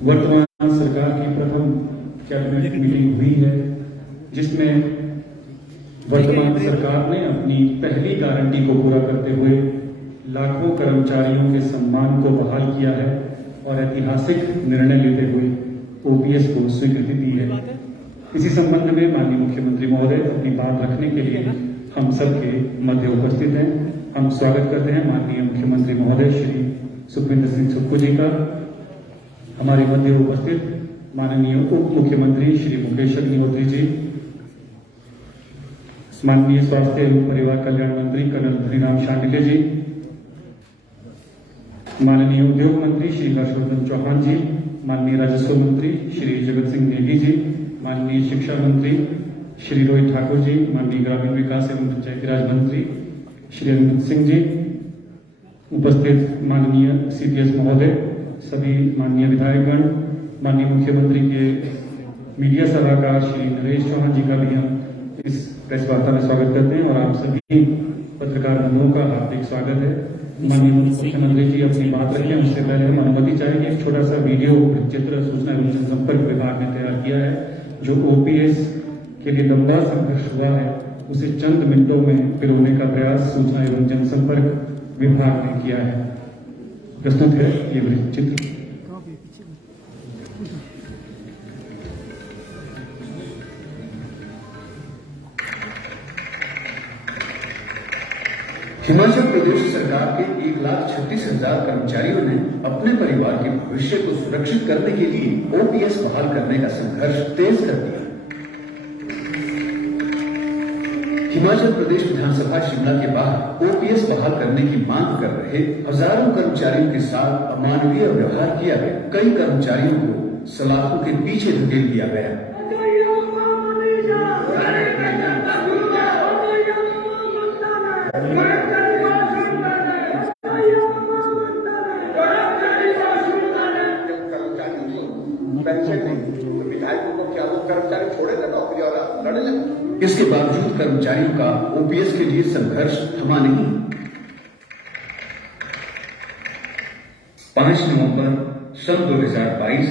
वर्तमान सरकार की प्रथम कैबिनेट मीटिंग हुई है, जिसमें वर्तमान सरकार ने अपनी पहली गारंटी को पूरा करते हुए लाखों कर्मचारियों के सम्मान को बहाल किया है और ऐतिहासिक निर्णय लेते हुए ओपीएस को स्वीकृति दी है। इसी संबंध में माननीय मुख्यमंत्री महोदय अपनी बात रखने के लिए हम सबके मध्य उपस्थित हैं। हम स्वागत करते हैं माननीय मुख्यमंत्री महोदय श्री सुखविंदर सिंह सुक्खू जी का। हमारे मध्य उपस्थित माननीय उप मुख्यमंत्री श्री मुकेश अग्निहोत्री जी, माननीय स्वास्थ्य एवं परिवार कल्याण मंत्री कर्नल हरिराम शांडिल्य जी, माननीय उद्योग मंत्री श्री हर्षवर्धन चौहान जी, माननीय राजस्व मंत्री श्री जगत सिंह नेगी जी, माननीय शिक्षा मंत्री श्री रोहित ठाकुर जी, माननीय ग्रामीण विकास एवं पंचायती राज मंत्री श्री अमित सिंह जी, उपस्थित माननीय सीपीएस महोदय, सभी माननीय विधायकगण, माननीय मुख्यमंत्री के मीडिया सलाहकार श्री नरेश चौहान जी का भी हम इस प्रेस वार्ता में स्वागत करते हैं और आप सभी पत्रकार बंधुओं का हार्दिक स्वागत है। माननीय मुख्यमंत्री जी अपनी बात रखें, उससे पहले हम अनुमति चाहेंगे एक छोटा सा वीडियो चित्र सूचना एवं जनसंपर्क विभाग ने तैयार किया है, जो ओपीएस के लिए लंबा संघर्ष हुआ है उसे चंद मिनटों में पिरोने का प्रयास सूचना एवं जनसंपर्क विभाग ने किया है। प्रस्तुत है ये चित्र। हिमाचल प्रदेश सरकार के 1,36,000 कर्मचारियों ने अपने परिवार के भविष्य को सुरक्षित करने के लिए ओपीएस बहाल करने का संघर्ष तेज कर दिया। हिमाचल प्रदेश विधानसभा शिमला के बाहर ओपीएस बहाल करने की मांग कर रहे हजारों कर्मचारियों के साथ अमानवीय व्यवहार किया गया। कई कर्मचारियों को सलाखों के पीछे धकेल दिया गया। विधायकों को क्या वो कर्मचारी छोड़ेगा नौकरी और लड़े लगे। इसके बावजूद कर्मचारियों का ओपीएस के लिए संघर्ष थमा नहीं। 5 नवंबर सन 2022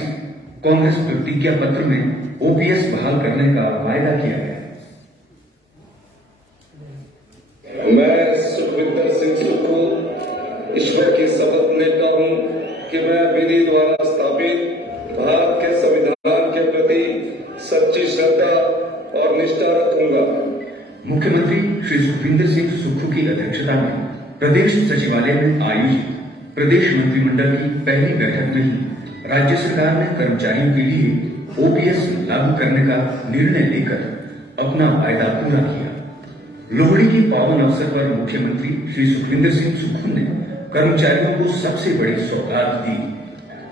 कांग्रेस प्रतिज्ञा पत्र में ओपीएस बहाल करने का वायदा किया गया। मैं सुखविंदर सिंह सुक्खू ईश्वर की शपथ लेता हूं कि मैं विधि द्वारा स्थापित भारत के संविधान के प्रति सच्ची श्रद्धा और निष्ठा रखूंगा। मुख्यमंत्री श्री सुखविंदर सिंह सुक्खू की अध्यक्षता में प्रदेश सचिवालय में आयोजित प्रदेश मंत्रिमंडल की पहली बैठक में ही राज्य सरकार ने कर्मचारियों के लिए ओपीएस लागू करने का निर्णय लेकर अपना वायदा पूरा किया। लोहड़ी की पावन अवसर पर मुख्यमंत्री श्री सुखविंदर सिंह सुक्खू ने कर्मचारियों को सबसे बड़ी सौगात दी।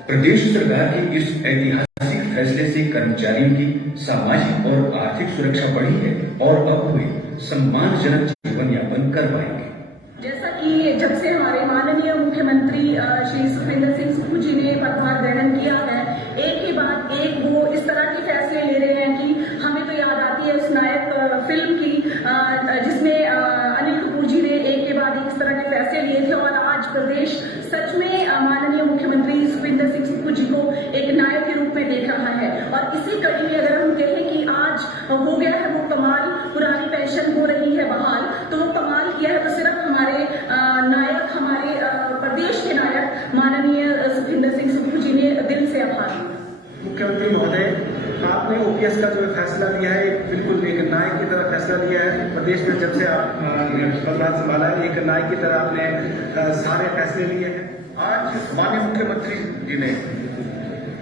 प्रदेश सरकार के इस ऐतिहासिक फैसले से कर्मचारियों की सामाजिक और आर्थिक सुरक्षा बढ़ी है और अब वे सम्मानजनक जीवन यापन कर पाएंगे। जैसा कि जब से हमारे माननीय मुख्यमंत्री श्री सुखविंदर सिंह सुक्खू जी ने पदभार ग्रहण किया है, एक के बाद एक वो इस तरह के फैसले ले रहे हैं कि हमें तो याद आती है उस नायक फिल्म की, जिसमें अनिल कपूर जी ने एक के बाद एक इस तरह के फैसले लिए थे और आज प्रदेश सच में माननीय मुख्यमंत्री सुखविंदर सिंह सुक्खू जी को एक नायक के रूप में देख रहा है। और इसी कड़ी में अगर हम कहें कि आज हो गया है वो कमाल, पुरानी पेंशन हो रही है बहाल, तो वो कमाल किया है तो सिर्फ हमारे नायक, हमारे प्रदेश के नायक माननीय सुखविंदर सिंह सुक्खू जी ने दिल से आभार। मुख्यमंत्री महोदय, आपने ओपीएस का जो फैसला लिया है बिल्कुल एक नायक की तरह फैसला लिया है। प्रदेश में जब से आप पदभार संभाला है, एक नायक की तरह आपने सारे फैसले लिए हैं। आज माननीय मुख्यमंत्री जी ने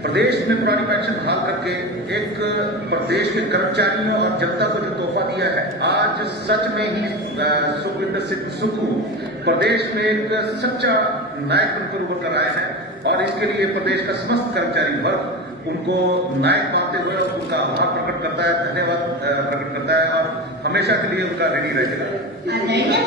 प्रदेश में पुरानी पेंशन बहाल करके एक प्रदेश के कर्मचारियों और जनता को जो तोहफा दिया है, आज सच में ही सुखविंदर सिंह सुक्खू प्रदेश में एक सच्चा नायक बनकर उभर कर आए हैं और इसके लिए प्रदेश का समस्त कर्मचारी वर्ग उनको नायक मानते हुए उनका आभार प्रकट करता है, धन्यवाद प्रकट करता है और हमेशा के लिए उनका ऋणी रहेगा।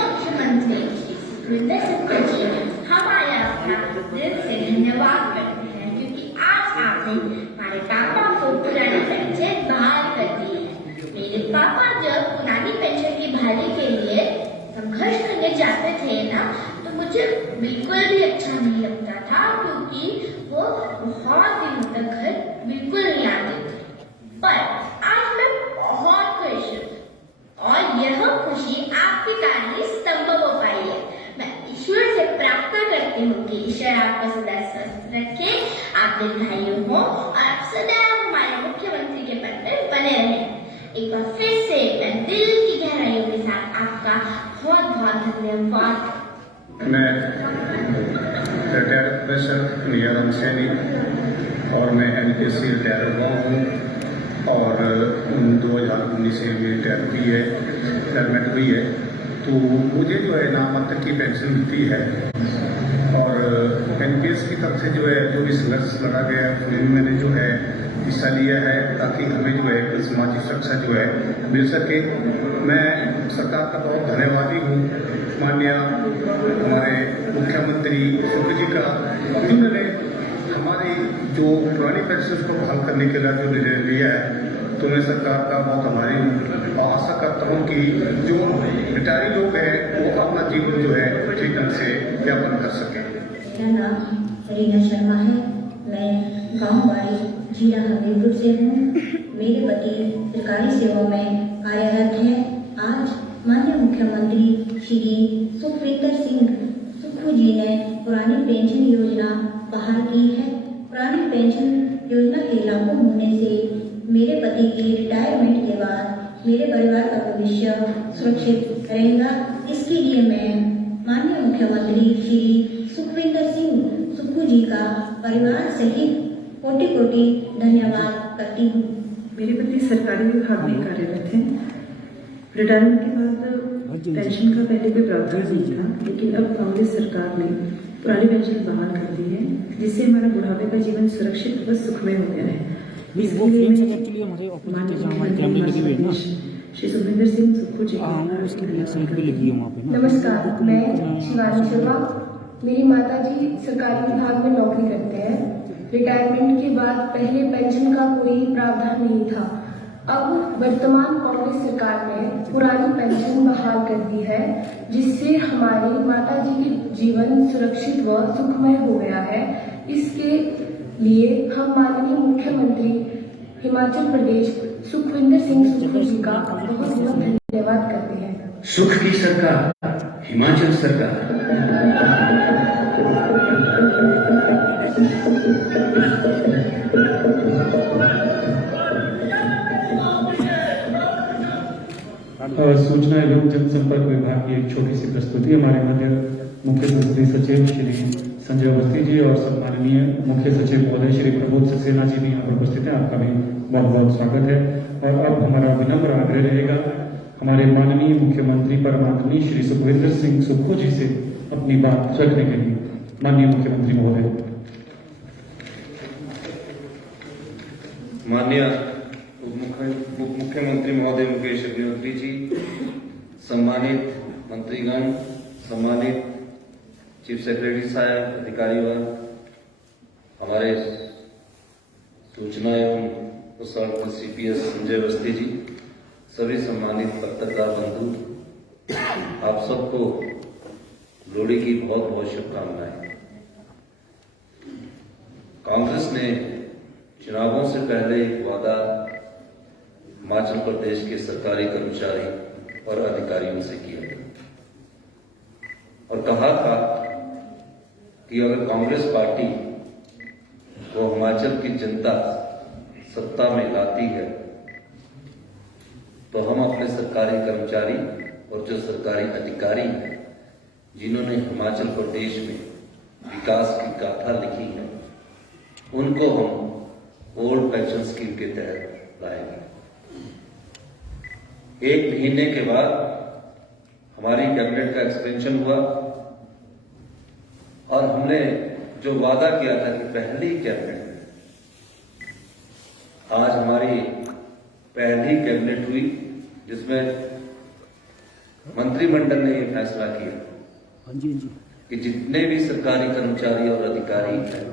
मुख्यमंत्री सुखविंदर सिंह जी, हम आपका दिल से धन्यवाद करते हैं क्योंकि आज आपने हमारे पापा को पुरानी पेंशन बहाल कर दी है। मेरे पापा जब पुरानी पेंशन की बहाली के लिए संघर्ष करने जाते थे ना, तो मुझे बिल्कुल भी अच्छा नहीं लगता था क्योंकि वो बहुत दिनों तक आप दीर्घायु हो और आप सदैव हमारे मुख्यमंत्री के पद पर बने रहें। एक बार फिर से मैं दिल की गहराइयों के साथ आपका बहुत बहुत धन्यवाद। मैं रिटायर्ड प्रोफेसर नियारम सैनी और मैं NPSC रिटायर हुआ हूँ और 2019 से मेरी रिटायरमेंट हुई है। तो मुझे जो है नामांतर की पेंशन मिलती है और NPS की तरफ से जो है जो भी संघर्ष लड़ा गया उसमें मैंने जो है हिस्सा लिया है ताकि हमें जो है सामाजिक सुरक्षा जो है मिल सके। मैं सरकार का बहुत धन्यवादी हूँ, माननीय हमारे मुख्यमंत्री सुख जी का, जिन्होंने हमारी जो पुरानी पेंशन को बहाल करने के लिए जो निर्णय लिया है, तो मैं सरकार का बहुत आभारी हूँ और आशा करता हूँ कि जो रिटायरी लोग हैं वो अपना जीवन जो है ठीक ढंग से व्यापन कर सकें। मेरा नाम सरीना शर्मा है। मैं गांव बाड़ी जीरा हमीरपुर से हूँ। मेरे पति सरकारी सेवा में कार्यरत हैं। आज माननीय मुख्यमंत्री श्री सुखविंदर सिंह सुक्खू जी ने पुरानी पेंशन योजना बहाल की है। पुरानी पेंशन योजना के लागू होने से मेरे पति की रिटायरमेंट के बाद मेरे परिवार का भविष्य सुरक्षित रहेगा। इसके लिए मैं माननीय मुख्यमंत्री श्री सुखविंदर सिंह सुक्खू जी का परिवार सहित कोटि कोटि धन्यवाद करती हूँ। मेरे पति सरकारी विभाग में कार्यरत हैं। रिटायरमेंट के बाद पेंशन का पहले कोई प्रावधान नहीं था, लेकिन अब कांग्रेस सरकार ने पुरानी पेंशन बहाल कर दी है, जिससे हमारा बुढ़ापे का जीवन सुरक्षित व सुखमय हो गया है। इसके लिए मैं माननीय मुख्यमंत्री श्री सुखविंदर सिंह सुक्खू जी नमस्कार, मैं शिवानी शर्मा। मेरी माताजी सरकारी विभाग में नौकरी करते हैं। रिटायरमेंट के बाद पहले पेंशन का कोई प्रावधान नहीं था। अब वर्तमान कांग्रेस सरकार ने पुरानी पेंशन बहाल कर दी है, जिससे हमारी माताजी के जीवन सुरक्षित व सुखमय हो गया है। इसके लिए हम माननीय मुख्यमंत्री हिमाचल प्रदेश सुखविंदर सिंह सुक्खू जी का बहुत बहुत धन्यवाद करते हैं। सुख की सरकार, हिमाचल सरकार। सूचना एवं जनसंपर्क विभाग की एक छोटी सी प्रस्तुति। हमारे मध्य मुख्य संसदीय सचिव श्री संजय अवस्थी जी और सम्माननीय मुख्य सचिव महोदय श्री प्रबोध सक्सेना जी भी यहाँ पर उपस्थित हैं। आपका भी बहुत बहुत स्वागत है। और अब हमारा विनम्र आग्रह रहेगा हमारे माननीय मुख्यमंत्री परमाननीय श्री सुखविंदर सिंह सुक्खू जी से अपनी बात रखने के लिए। माननीय मुख्यमंत्री महोदय। माननीय उप मुख्यमंत्री महोदय मुकेश अग्निहोत्री जी, सम्मानित मंत्रीगण, सम्मानित चीफ सेक्रेटरी साहब, अधिकारीगण, हमारे सूचना एवं प्रसारण CPS संजय अवस्थी जी, सभी सम्मानित पत्रकार बंधु, आप सबको लोहड़ी की बहुत बहुत शुभकामनाएं। कांग्रेस ने चुनावों से पहले एक वादा हिमाचल प्रदेश के सरकारी कर्मचारी और अधिकारियों से किया और कहा था कि अगर कांग्रेस पार्टी को हिमाचल की जनता सत्ता में लाती है तो हम अपने सरकारी कर्मचारी और जो सरकारी अधिकारी हैं जिन्होंने हिमाचल प्रदेश में विकास की गाथा लिखी है उनको हम ओल्ड पेंशन स्कीम के तहत लाएंगे। 1 महीने के बाद हमारी कैबिनेट का एक्सपेंशन हुआ और हमने जो वादा किया था कि पहली कैबिनेट में, आज हमारी पहली कैबिनेट हुई जिसमें मंत्रिमंडल ने यह फैसला किया कि जितने भी सरकारी कर्मचारी और अधिकारी हैं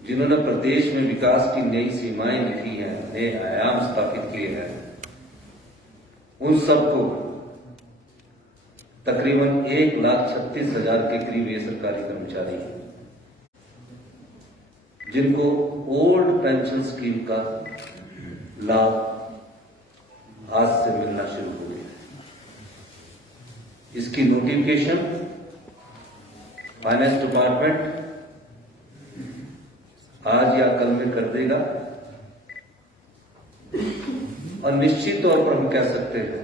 जिन्होंने प्रदेश में विकास की नई सीमाएं लिखी हैं, नए आयाम स्थापित किए हैं, उन सबको तकरीबन 1,36,000 के करीब ये सरकारी कर्मचारी हैं जिनको ओल्ड पेंशन स्कीम का लाभ आज से मिलना शुरू हो गया। इसकी नोटिफिकेशन फाइनेंस डिपार्टमेंट आज या कल में कर देगा। और निश्चित तौर पर हम कह सकते हैं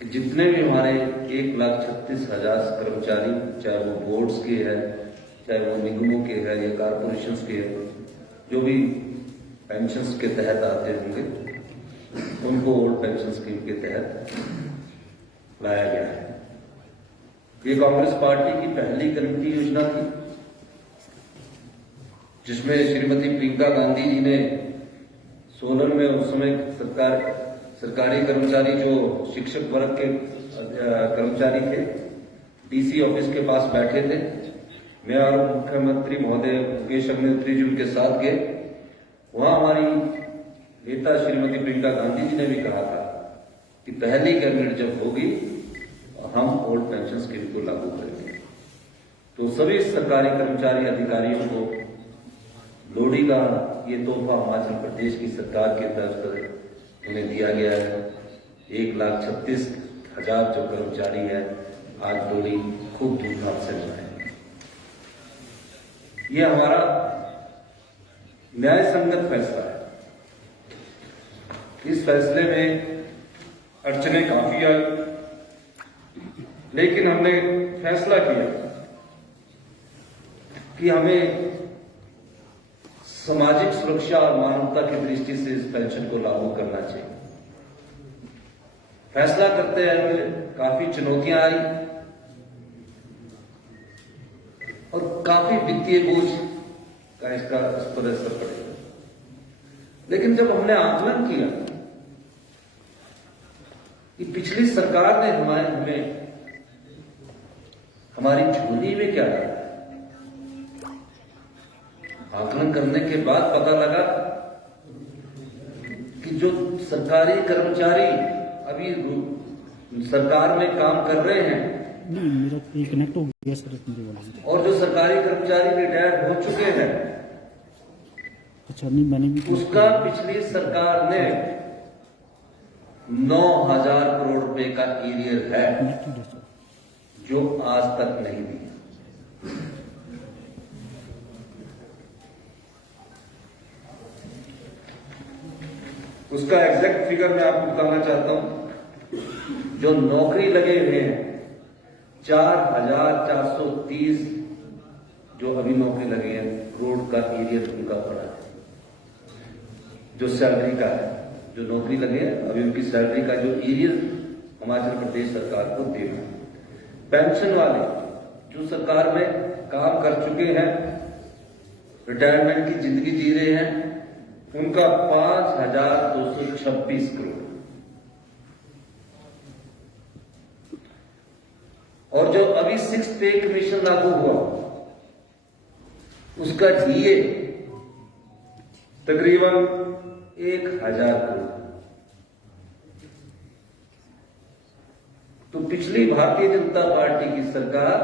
कि जितने भी हमारे 1,36,000 कर्मचारी, चाहे वो बोर्ड्स के हैं, चाहे वो निगमों के हैं या कारपोरेशंस के हैं, जो भी पेंशन्स के तहत आते होंगे, उनको ओल्ड पेंशन स्कीम के तहत लाया गया है। ये कांग्रेस पार्टी की पहली क्रांति योजना थी, जिसमें श्रीमती प्रियंका गांधी जी ने सोलन में उस समय सरकारी कर्मचारी जो शिक्षक वर्ग के कर्मचारी थे, डीसी ऑफिस के पास बैठे थे। मैं और मुख्यमंत्री महोदय मुकेश अग्निहोत्री जी उनके साथ गए। वहां हमारी नेता श्रीमती प्रियंका गांधी जी ने भी कहा था कि पहली कैबिनेट जब होगी हम ओल्ड पेंशन स्कीम को लागू करेंगे। तो सभी सरकारी कर्मचारी अधिकारियों को लोहड़ी का ये तोहफा हिमाचल प्रदेश की सरकार की तरफ से उन्हें दिया गया है। 1,36,000 जो कर्मचारी है आज लोहड़ी खूब धूमधाम से मनाएंगे। ये हमारा न्याय संगत फैसला है। इस फैसले में अड़चने काफी आई, लेकिन हमने फैसला किया कि हमें सामाजिक सुरक्षा और मानवता की दृष्टि से इस पेंशन को लागू करना चाहिए। फैसला करते हैं हमें काफी चुनौतियां आई और काफी वित्तीय बोझ का इस पर असर पड़ेगा। लेकिन जब हमने आकलन किया कि पिछली सरकार ने हमें हमारी झोली में क्या डाला, आकलन करने के बाद पता लगा कि जो सरकारी कर्मचारी अभी सरकार में काम कर रहे हैं मेरा कनेक्ट हो गया सर, मेरे वाला। और जो सरकारी कर्मचारी रिटायर्ड हो चुके हैं, अच्छा नहीं मैंने भी उसका पिछली सरकार ने 9,000 करोड़ रुपए का एरियर है जो आज तक नहीं दिया। उसका एग्जैक्ट फिगर मैं आपको बताना चाहता हूं। जो नौकरी लगे हुए हैं 4,430 जो अभी नौकरी लगे हैं करोड़ का एरियर उनका पड़ा है। जो सैलरी का है, जो नौकरी लगे हैं अभी उनकी सैलरी का जो एरियर हिमाचल प्रदेश सरकार को देना है। पेंशन वाले जो सरकार में काम कर चुके हैं, रिटायरमेंट की जिंदगी जी रहे हैं, उनका 5,226 करोड़। और जो अभी 6 पे कमीशन लागू हुआ उसका डीए तकरीबन 1,000 करोड़। तो पिछली भारतीय जनता पार्टी की सरकार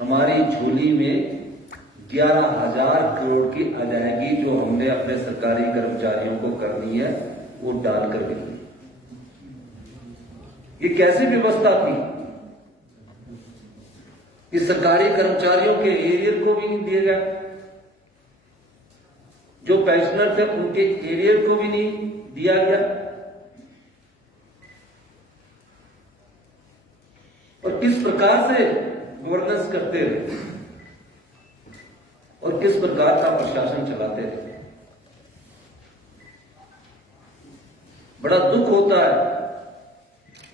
हमारी झोली में 11,000 करोड़ की अदायगी जो हमने अपने सरकारी कर्मचारियों को करनी है वो डाल कर गई। ये कैसी व्यवस्था थी कि सरकारी कर्मचारियों के एरियर को भी नहीं दिया गया, जो पेंशनर थे उनके एरियर को भी नहीं दिया गया, और किस प्रकार से गवर्नेंस करते रहे और किस प्रकार का प्रशासन चलाते थे। बड़ा दुख होता है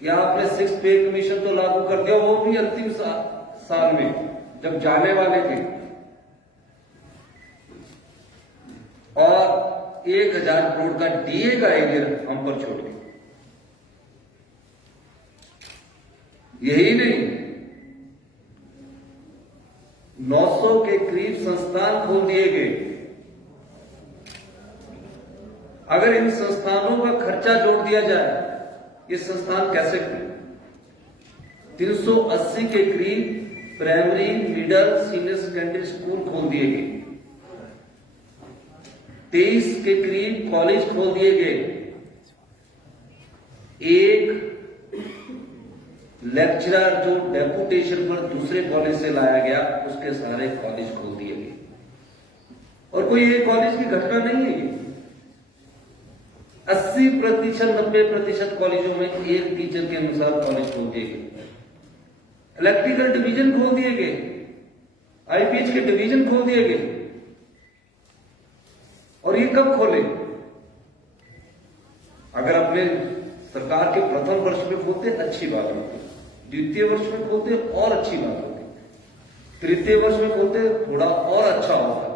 कि आपने 6 पे कमीशन तो लागू कर दिया, वो भी अंतिम साल में जब जाने वाले थे, और 1,000 करोड़ का डीए का एरियर हम पर छोड़ दिया। यही नहीं, 900 के करीब संस्थान खोल दिए गए। अगर इन संस्थानों का खर्चा जोड़ दिया जाए, ये संस्थान कैसे खुले? 380 के करीब primary, middle, senior secondary school खोल दिए गए, 23 के करीब कॉलेज खोल दिए गए, एक लेक्चरर जो डेपुटेशन पर दूसरे कॉलेज से लाया गया उसके सारे कॉलेज खोल दिए गए। और कोई एक कॉलेज की घटना नहीं है ये। 80%, 90% कॉलेजों में एक टीचर के अनुसार कॉलेज खोल दिए गए, इलेक्ट्रिकल डिवीजन खोल दिए गए, आईपीएच के डिवीजन खोल दिए गए। और ये कब खोले? अगर अपने सरकार के प्रथम वर्ष में खोलते अच्छी बात होती, द्वितीय वर्ष में खोलते और अच्छी बात होती, तृतीय वर्ष में खोलते थोड़ा और अच्छा होता,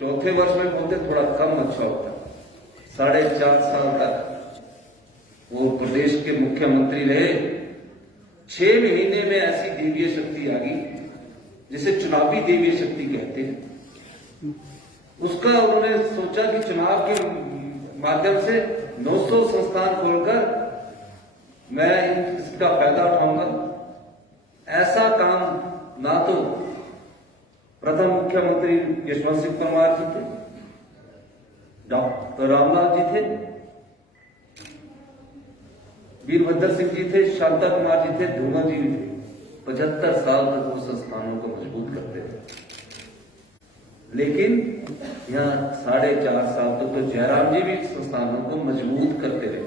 चौथे वर्ष में खोलते थोड़ा कम अच्छा होता। 4.5 साल तक वो प्रदेश के मुख्यमंत्री रहे। 6 महीने में ऐसी देवीय शक्ति आ गई जिसे चुनावी देवीय शक्ति कहते हैं। उसका उन्होंने सोचा कि चुनाव के माध्यम से 900 संस्थान खोलकर मैं इसका फायदा उठाऊंगा। ऐसा काम ना तो प्रथम मुख्यमंत्री यशवंत सिंह परमार जी थे, डॉक्टर रामनाथ जी थे, वीरभद्र सिंह जी थे, शांता कुमार जी थे, धूमा जी भी थे। 75 साल तक वो संस्थानों को मजबूत करते थे। लेकिन यहाँ 4.5 साल तक तो जयराम जी भी संस्थानों को मजबूत करते रहे।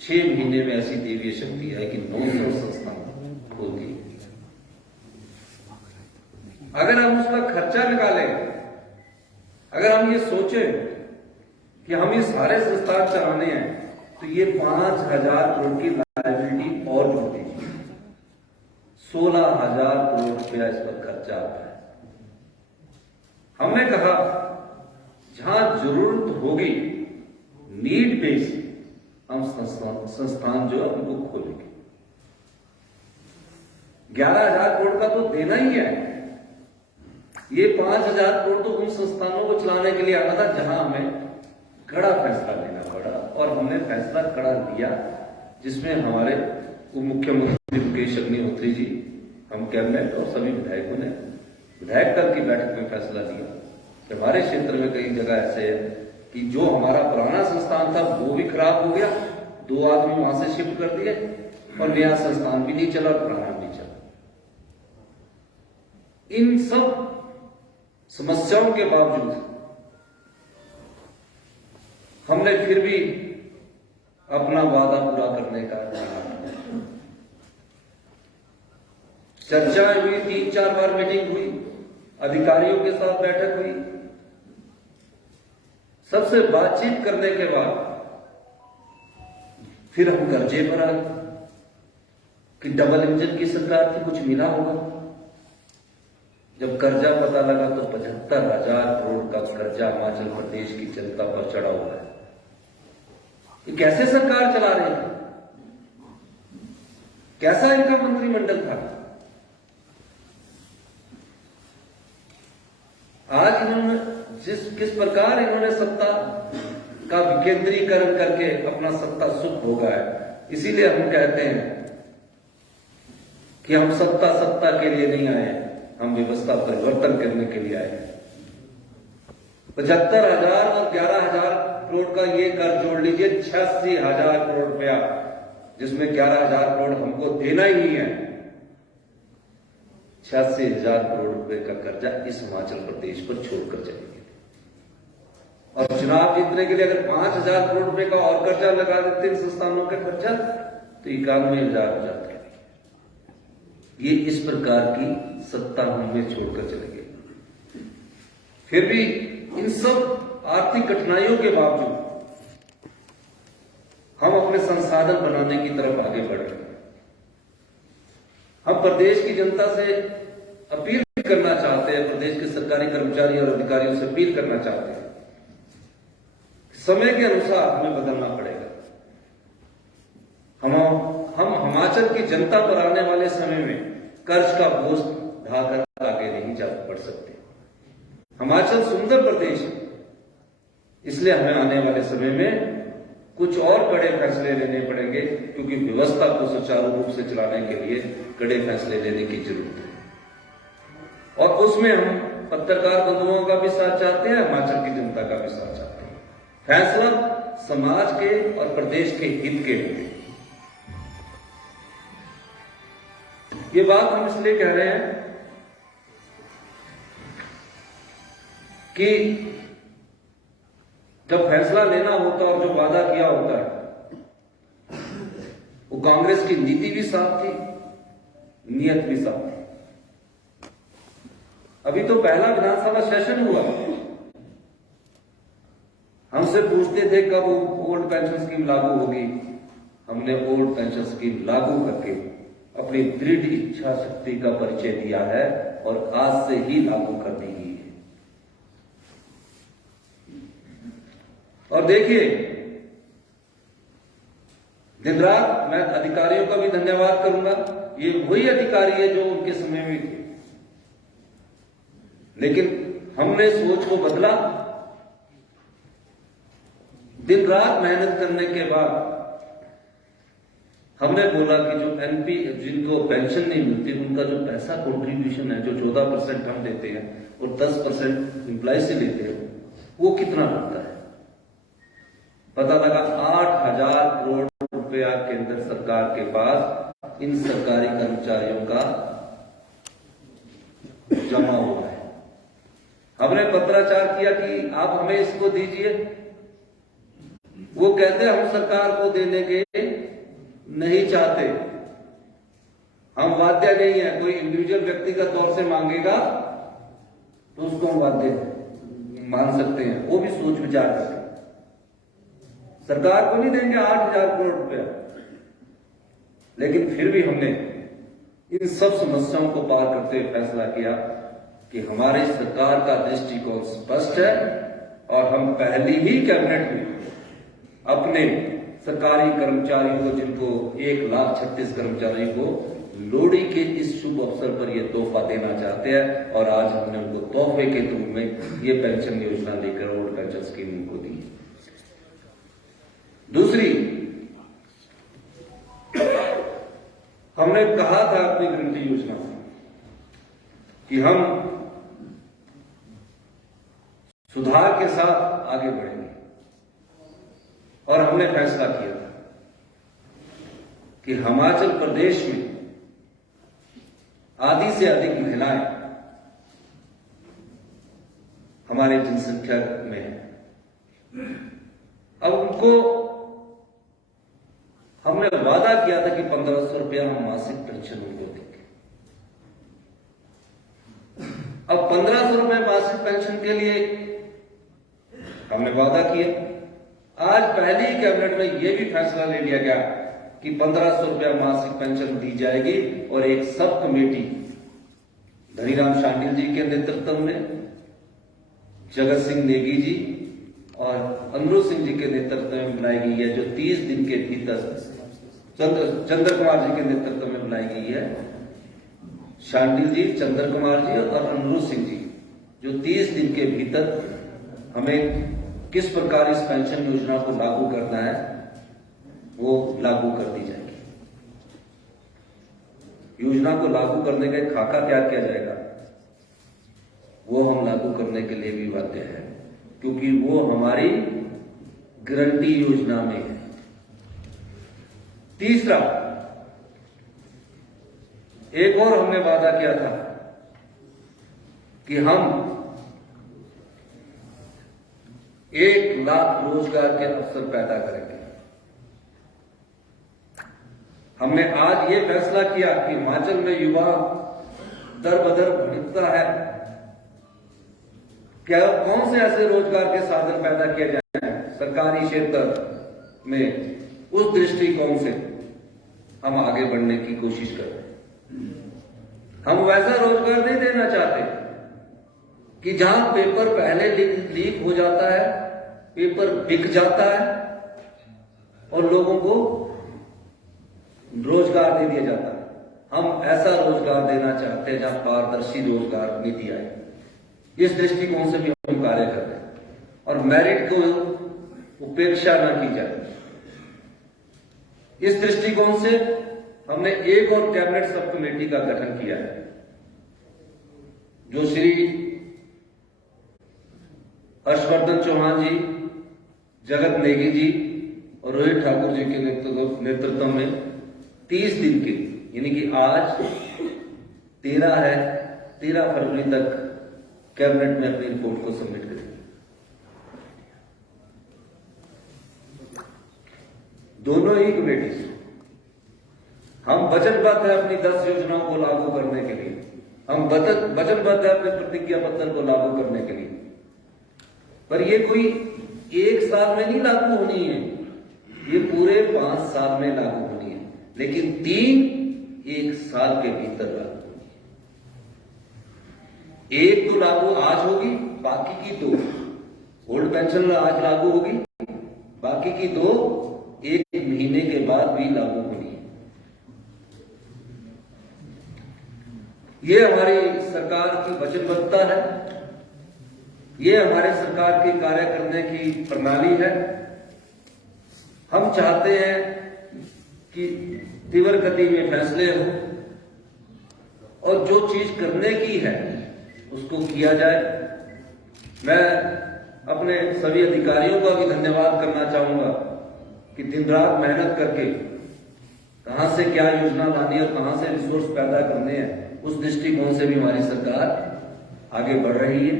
6 महीने में ऐसी देवीय शक्ति है कि 900 संस्थान खोल दिए। अगर हम उसका खर्चा निकालें, अगर हम ये सोचें कि हम ये सारे संस्थान चलाने हैं, तो ये 5,000 करोड़ की लायबिलिटी और जोड़ दीजिए, 16,000 करोड़ रुपया इस पर खर्चा आता है। हमने कहा जहां जरूरत होगी नीड बेस हम संस्थान जो है उनको खोलेंगे। 11,000 करोड़ का तो देना ही है। ये 5,000 करोड़ तो उन संस्थानों को चलाने के लिए आना था जहां हमें कड़ा फैसला लेना पड़ा, और हमने फैसला कड़ा लिया, जिसमें हमारे उप मुख्यमंत्री मुकेश अग्निहोत्री जी, हम कैबिनेट और सभी विधायकों ने विधायक दल की बैठक में फैसला लिया कि हमारे क्षेत्र में कई जगह ऐसे है कि जो हमारा पुराना संस्थान था वो भी खराब हो गया, 2 आदमी वहां से शिफ्ट कर दिए और नया संस्थान भी नहीं चला, पुराना भी नहीं चला। इन सब समस्याओं के बावजूद हमने फिर भी अपना वादा पूरा करने का चर्चाएं हुई, 3-4 बार मीटिंग हुई, अधिकारियों के साथ बैठक हुई। सबसे बातचीत करने के बाद फिर हम कर्जे पर आए कि डबल इंजन की सरकार थी, कुछ मिला होगा। जब कर्जा पता लगा तो 75,000 करोड़ का कर्जा हिमाचल प्रदेश की जनता पर चढ़ा हुआ है। ये कैसे सरकार चला रहे थे? कैसा इनका मंत्रिमंडल था? आज इन्होंने किस प्रकार इन्होंने सत्ता का विकेंद्रीकरण करके अपना सत्ता सुख भोगा है। इसीलिए हम कहते हैं कि हम सत्ता के लिए नहीं आए, हम व्यवस्था परिवर्तन करने के लिए आए। 75,000 और 11,000 करोड़ का ये कर जोड़ लीजिए, 86,000 करोड़ रुपया, जिसमें 11,000 करोड़ हमको देना ही नहीं है। 86,000 करोड़ रुपए का कर्जा इस हिमाचल प्रदेश पर छोड़कर चलेंगे। और चुनाव जीतने के लिए अगर 5,000 करोड़ रुपए का और कर्जा लगा देते इन संस्थानों का खर्चा, तो 91,000 हो जाते। ये इस प्रकार की सत्ता हमें छोड़कर चलेंगे। फिर भी इन सब आर्थिक कठिनाइयों के बावजूद हम अपने संसाधन बनाने की तरफ आगे बढ़ रहे हैं। हम प्रदेश की जनता से अपील करना चाहते हैं, प्रदेश के सरकारी कर्मचारी और अधिकारियों से अपील करना चाहते हैं, समय के अनुसार हमें बदलना पड़ेगा। हम हिमाचल की जनता पर आने वाले समय में कर्ज का बोझ ढाकर आगे नहीं जा बढ़ सकते। हिमाचल सुंदर प्रदेश है, इसलिए हमें आने वाले समय में कुछ और कड़े फैसले लेने पड़ेंगे, क्योंकि व्यवस्था को सुचारू रूप से चलाने के लिए कड़े फैसले लेने की जरूरत है। और उसमें हम पत्रकार बंधुओं का भी साथ चाहते हैं, हिमाचल की जनता का भी साथ चाहते हैं। फैसला समाज के और प्रदेश के हित के होंगे। ये बात हम इसलिए कह रहे हैं कि जब फैसला लेना होता और जो वादा किया होता है, वो कांग्रेस की नीति भी साफ थी, नियत भी साफ थी। अभी तो पहला विधानसभा सेशन हुआ, हमसे पूछते थे कब ओल्ड पेंशन स्कीम लागू होगी। हमने ओल्ड पेंशन स्कीम लागू करके अपनी दृढ़ इच्छा शक्ति का परिचय दिया है और आज से ही लागू कर दी गई है। और देखिए, दिन रात मैं अधिकारियों का भी धन्यवाद करूंगा। ये वही अधिकारी है जो उनके समय में थे, लेकिन हमने सोच को बदला। दिन रात मेहनत करने के बाद हमने बोला कि जो एनपी जिनको पेंशन नहीं मिलती उनका जो पैसा कंट्रीब्यूशन है, जो 14% हम देते हैं और 10% एम्प्लॉय से लेते हैं, वो कितना बनता है। पता लगा 8,000 करोड़ रुपया केंद्र सरकार के पास इन सरकारी कर्मचारियों का जमा हुआ है। हमने पत्राचार किया कि आप हमें इसको दीजिए। वो कहते हम सरकार को देने के नहीं चाहते, हम बाध्य नहीं है। कोई इंडिविजुअल व्यक्तिगत तौर से मांगेगा तो उसको हम बाध्य मान सकते हैं, वो भी सोच विचार करके। सरकार को नहीं देंगे 8,000 करोड़ रुपया, लेकिन फिर भी हमने इन सब समस्याओं को पार करते हुए फैसला किया कि हमारी सरकार का दृष्टिकोण स्पष्ट है और हम पहली ही कैबिनेट में अपने सरकारी कर्मचारियों को, जिनको 1,36,000 कर्मचारियों को लोहड़ी के इस शुभ अवसर पर यह तोहफा देना चाहते हैं। और आज हमने उनको तोहफे के रूप में ये पेंशन योजना लेकर ओल्ड पेंशन स्कीम उनको दी। दूसरी, हमने कहा था अपनी गारंटी योजना कि हम सुधार के साथ आगे बढ़ेंगे और हमने फैसला किया था कि हिमाचल प्रदेश में आधी से अधिक महिलाएं हमारे जनसंख्या में है। अब उनको हमने वादा किया था कि 1,500 रुपया हम मासिक पेंशन उनको देंगे। अब 1,500 रुपये मासिक पेंशन के लिए हमने वादा किया। आज पहली ही कैबिनेट में यह भी फैसला ले लिया गया कि 1,500 रुपया मासिक पेंशन दी जाएगी और एक सब कमेटी धनीराम शांडिल जी के नेतृत्व में, जगत सिंह नेगी जी और अमरूद सिंह जी के नेतृत्व में बनाई गई है, जो 30 दिन के भीतर चंद्र कुमार जी के नेतृत्व में बनाई गई है। शांडिल जी, चंद्र कुमार जी और अमरूद सिंह जी, जो 30 दिन के भीतर हमें किस प्रकार इस पेंशन योजना को लागू करना है वो लागू कर दी जाएगी। योजना को लागू करने का एक खाका तैयार किया जाएगा, वो हम लागू करने के लिए भी बाध्य है, क्योंकि वो हमारी गारंटी योजना में है। तीसरा, एक और हमने वादा किया था कि हम 1 लाख रोजगार के अवसर पैदा करेंगे। हमने आज ये फैसला किया कि हिमाचल में युवा दर बदर बढ़ता है, क्या कौन से ऐसे रोजगार के साधन पैदा किए जाए सरकारी क्षेत्र में, उस दृष्टिकोण से हम आगे बढ़ने की कोशिश कर रहे हैं। हम वैसा रोजगार नहीं देना चाहते कि जहां पेपर पहले लीक हो जाता है, पेपर बिक जाता है और लोगों को रोजगार दे दिया जाता है। हम ऐसा रोजगार देना चाहते हैं जहां पारदर्शी रोजगार नीति आए। इस दृष्टिकोण से भी हम कार्य कर रहे हैं और मेरिट को उपेक्षा न की जाए। इस दृष्टिकोण से हमने एक और कैबिनेट सब कमेटी का गठन किया है, जो श्री हर्षवर्धन चौहान जी, जगत नेगी जी और रोहित ठाकुर जी के नेतृत्व में 30 दिन के, यानी कि आज 13 है, 13 फरवरी तक कैबिनेट में अपनी रिपोर्ट को सबमिट करेगी। दोनों ही कमेटी हम वचनबद्ध है अपनी 10 योजनाओं को लागू करने के लिए, हम वचनबद्ध है अपने प्रतिज्ञा पत्र को लागू करने के लिए, पर ये कोई एक साल में नहीं लागू होनी है, ये पूरे 5 साल में लागू होनी है, लेकिन 3 1 साल के भीतर लागू होगी। एक तो लागू आज होगी, बाकी की 2 ओल्ड पेंशन आज लागू होगी, बाकी की 2 1 महीने के बाद भी लागू होनी है। ये हमारी सरकार की वचनबद्धता है, ये हमारे सरकार की कार्य करने की प्रणाली है। हम चाहते हैं कि तीव्र गति में फैसले हो और जो चीज करने की है उसको किया जाए। मैं अपने सभी अधिकारियों का भी धन्यवाद करना चाहूंगा कि दिन रात मेहनत करके कहां से क्या योजना लानी और कहां से रिसोर्स पैदा करने हैं, उस दृष्टिकोण से भी हमारी सरकार आगे बढ़ रही है।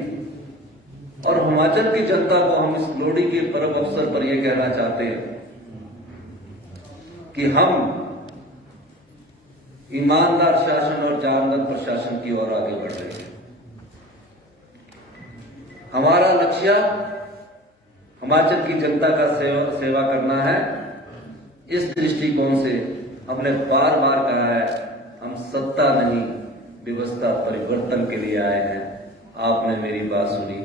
और हिमाचल की जनता को हम इस लोहड़ी के पर्व अवसर पर यह कहना चाहते हैं कि हम ईमानदार शासन और जानवर प्रशासन की ओर आगे बढ़ रहे हैं। हमारा लक्ष्य हिमाचल की जनता का सेवा करना है। इस दृष्टिकोण से हमने बार बार कहा है, हम सत्ता नहीं व्यवस्था परिवर्तन के लिए आए हैं। आपने मेरी बात सुनी,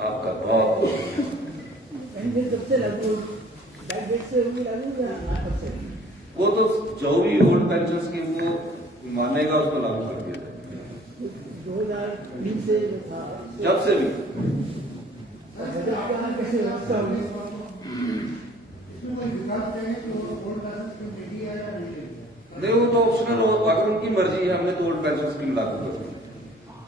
आपका बहुत वो तो जो भी ओल्ड पेंशन स्कीम को मानेगा उसको लागू कर दिया जाए 2020 से जब से भी। नहीं, वो तो ऑप्शनल हो, अगर उनकी मर्जी है, हमने तो ओल्ड पेंशन स्कीम लागू कर दी।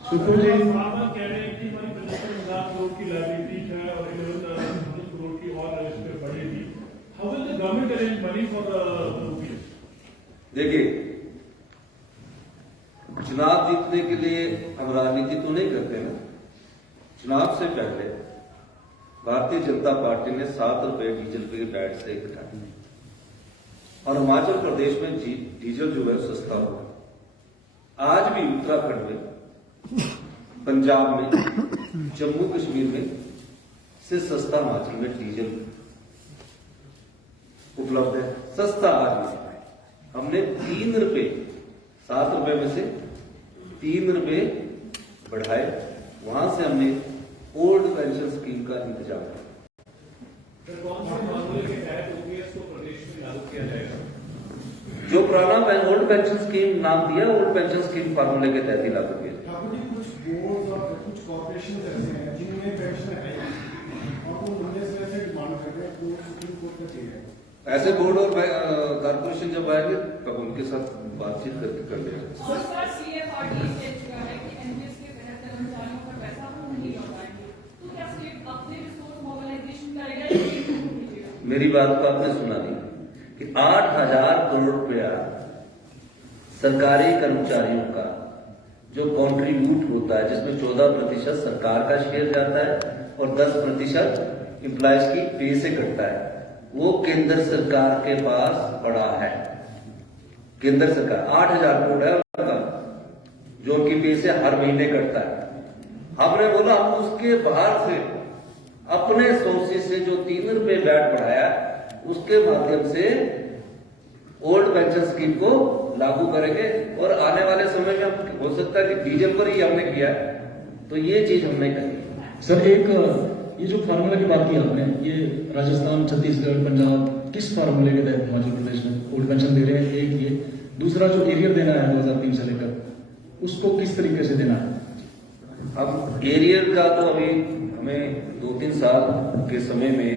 सुखू जी कह रहे हैं कि हमारी 50,000 करोड़ की लाइबिलिटी है और 11,000 करोड़ की और इस पर बढ़ेगी। How will the government arrange money for the देखिए, चुनाव जीतने के लिए हम राजनीति तो नहीं करते ना। चुनाव से पहले भारतीय जनता पार्टी ने 7 रुपए डीजल के वैट से घटाया और हिमाचल प्रदेश में डीजल जो है सस्ता हुआ। आज भी उत्तराखंड में, पंजाब में, जम्मू कश्मीर में से सस्ता हिमाचल में डीजल उपलब्ध है। सस्ता आज भी हमने 3 रुपए, 7 रुपए में से 3 रुपए बढ़ाए। वहां से हमने ओल्ड पेंशन स्कीम का इंतजाम किया। जो पुराना ओल्ड पेंशन स्कीम नाम दिया, ओल्ड पेंशन स्कीम फार्मूले के तहत ही लागू किया। कुछ बोर्ड और कुछ कॉर्पोरेशन ऐसे हैं जिनमें पेंशन है और वो उन्हें से डिमांड कर रहे हैं, तो सुप्रीम कोर्ट का चाहिए। ऐसे बोर्ड और कॉर्पोरेशन जब आएंगे तब उनके साथ बातचीत करके कर लेंगे। मेरी बात को आपने सुना दी कि 8,000 करोड़ रुपया सरकारी कर्मचारियों का जो कॉन्ट्रीब्यूट होता है, जिसमें 14% सरकार का शेयर जाता है और 10% एम्प्लॉयज की पे से कटता है, वो केंद्र सरकार के पास पड़ा है। केंद्र सरकार 8,000 करोड़ है उनका, जो उनकी पे से हर महीने कटता है। हमने बोला हम उसके बाहर से अपने सोर्सेज से जो 3 रुपए वैट बढ़ाया, उसके माध्यम से ओल्ड पेंशन स्कीम को लागू करेंगे और आने वाले समय में हो सकता है कि डीजल पर ही हमने किया है, तो ये चीज हमने करी। सर, एक ये जो फार्मूला की बात की आपने, ये राजस्थान, छत्तीसगढ़, पंजाब किस फार्मूले के तहत हिमाचल प्रदेश में ओल्ड पेंशन दे रहे हैं? एक ये, दूसरा जो एरियर देना है 2003 से लेकर, उसको किस तरीके से देना है? अब एरियर का तो अभी हमें 2-3 साल के समय में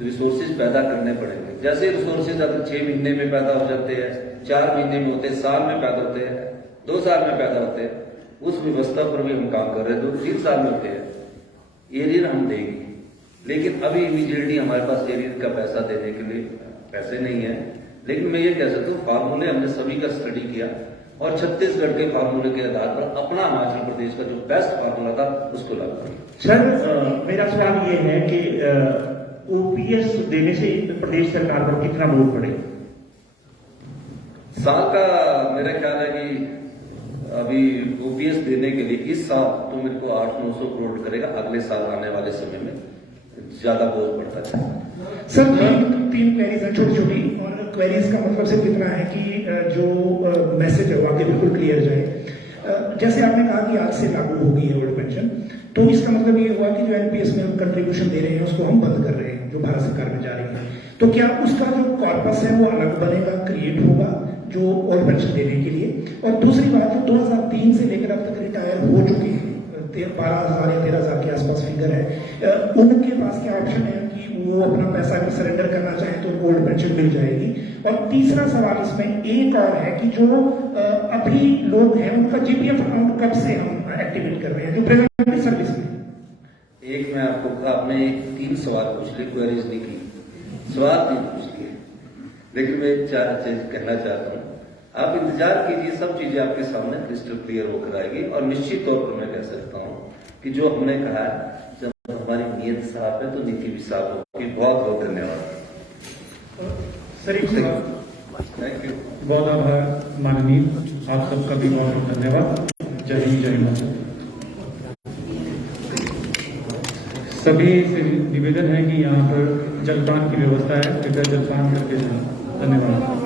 रिसोर्सेज पैदा करने पड़ेंगे। जैसे रिसोर्सेज अगर 6 महीने में पैदा हो जाते हैं, 4 महीने में होते हैं, साल में पैदा होते हैं, 2 साल में पैदा होते हैं, उस व्यवस्था पर भी हम काम कर रहे हैं। 2-3 साल में होते हैं, एरियर हम देंगे, लेकिन अभी इमीडिएटली हमारे पास एरियर का पैसा देने के लिए पैसे नहीं है। लेकिन मैं ये कह सकता हूँ, फार्मूले हमने सभी का स्टडी किया और छत्तीसगढ़ के फार्मूले के आधार पर अपना हिमाचल प्रदेश का जो बेस्ट फार्मूला था उसको लागू करें। सर मेरा सवाल ये है कि ओपीएस देने से प्रदेश सरकार पर कितना बोझ पड़ेगा? साल का मेरा ख्याल है कि अभी ओपीएस देने के लिए इस साल तो मेरे को 800-900 करोड़ करेगा, अगले साल आने वाले समय में ज्यादा बोझ बढ़ता है। सर 3 क्वेरीज हैं छोटी छोटी, और क्वेरीज का मतलब सिर्फ इतना है कि जो मैसेज है वो आगे बिल्कुल क्लियर जाए। जैसे आपने कहा कि आज से लागू होगी है ओल्ड पेंशन, तो इसका मतलब ये हुआ कि जो एनपीएस में हम कंट्रीब्यूशन दे रहे हैं उसको हम बंद कर रहे हैं, जो भारत सरकार में जा रही है। तो क्या उसका जो कॉर्पस है वो अलग बनेगा, क्रिएट होगा जो ओल्ड पेंशन देने के लिए? और दूसरी बात, जो 2003 से लेकर अब तक रिटायर हो चुके हैं, 12,000 या 13,000 के आसपास फिगर है, उनके पास क्या ऑप्शन है कि वो अपना पैसा अगर सरेंडर करना चाहें तो ओल्ड पेंशन मिल जाएगी? और तीसरा सवाल इसमें एक और है कि जो अभी लोग हैं उनका जीपीएफ अकाउंट कब से हम एक्टिवेट कर रहे हैं जो प्रेजेंट सर्विस में? एक मैं आपको आपने 3 सवाल पूछ लिए, क्वेरीज नहीं की, सवाल 3 पूछ लिए, लेकिन मैं 4 चीज कहना चाहता हूँ। आप इंतजार कीजिए, सब चीजें आपके सामने क्रिस्टल क्लियर होकर आएगी, और निश्चित तौर पर मैं कह सकता हूँ कि जो हमने कहा है, जब हमारी नीयत साफ है तो नीति भी साफ होगी। बहुत बहुत धन्यवाद सर। थैंक यू, बहुत आभार माननीय, आप सबका भी बहुत बहुत धन्यवाद। जय हिंद, जय हिमाचल। सभी से निवेदन है कि यहाँ पर जलपान की व्यवस्था है, कृपया जलपान करके जाएं। धन्यवाद।